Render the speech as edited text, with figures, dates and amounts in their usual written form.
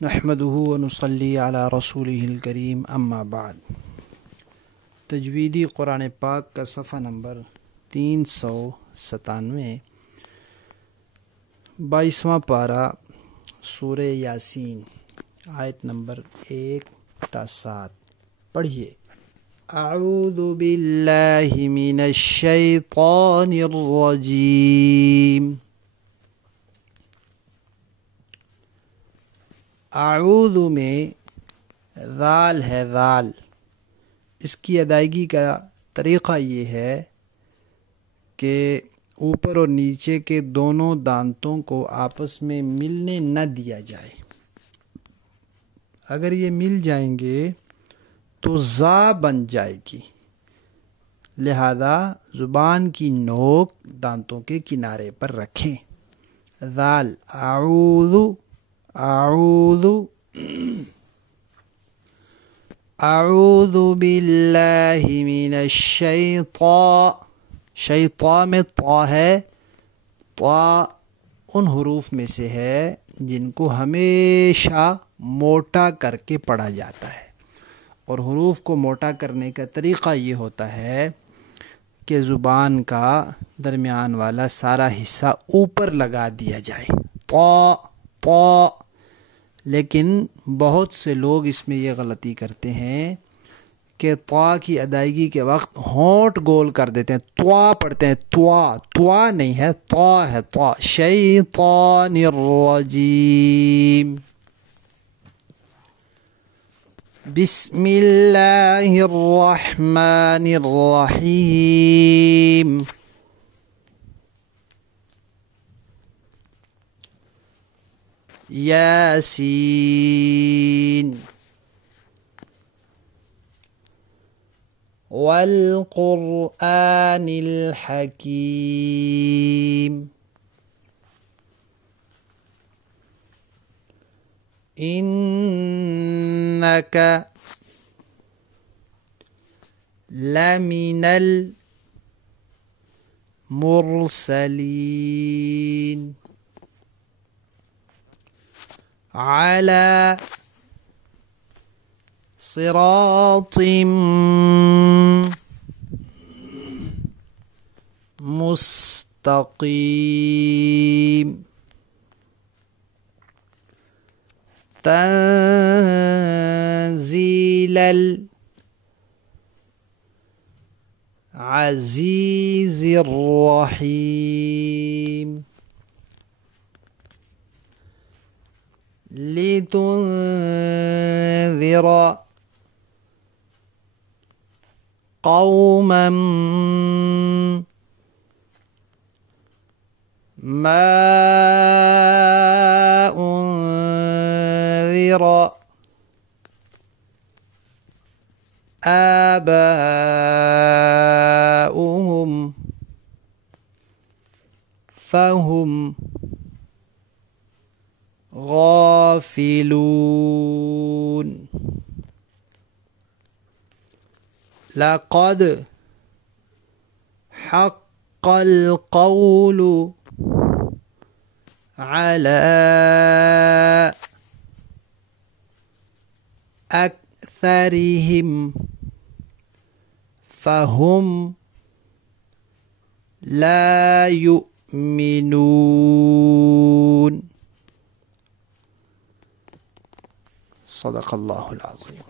نحمده ونصلي علی رسولہ الکریم اما بعد۔ تجویدی قرآن پاک کا صفحہ نمبر 397، 22واں پارہ، سورہ یاسین، آیت نمبر 1 تا 7۔ پڑھیے۔ اعوذ باللہ من الشیطان الرجیم۔ اعوذ میں ذال ہے، ذال، اس کی ادائیگی کا طریقہ یہ ہے کہ اوپر اور نیچے کے دونوں دانتوں کو آپس میں ملنے نہ دیا جائے۔ اگر یہ مل جائیں گے تو زا بن جائے گی، لہذا زبان کی نوک دانتوں کے کنارے پر رکھیں۔ ذال، اعوذ، اعوذ، اعوذ باللہ من الشیطان، شیطان میں طا ہے، طا ان حروف میں سے ہے جن کو ہمیشہ موٹا کر کے پڑھا جاتا ہے، اور حروف کو موٹا کرنے کا طریقہ یہ ہوتا ہے کہ زبان کا درمیان والا سارا حصہ اوپر لگا دیا جائے، طا طا۔ لیکن بہت سے لوگ اس میں یہ غلطی کرتے ہیں کہ طا کی ادائیگی کے وقت ہونٹ گول کر دیتے ہیں، طوا پڑھتے ہیں، طوا، طوا نہیں ہے، طا ہے، طا۔ شیطان الرجیم، بسم اللہ الرحمن الرحیم۔ یاسین، والقرآن الحکیم، انک لمن المرسلین، علی صراط مستقیم، تنزیل العزیز الرحیم، لتنذر قوما ما انذر آباؤهم فهم غافلون، لقد حق القول على أكثرهم فهم لا يؤمنون۔ صدق اللہ العظیم۔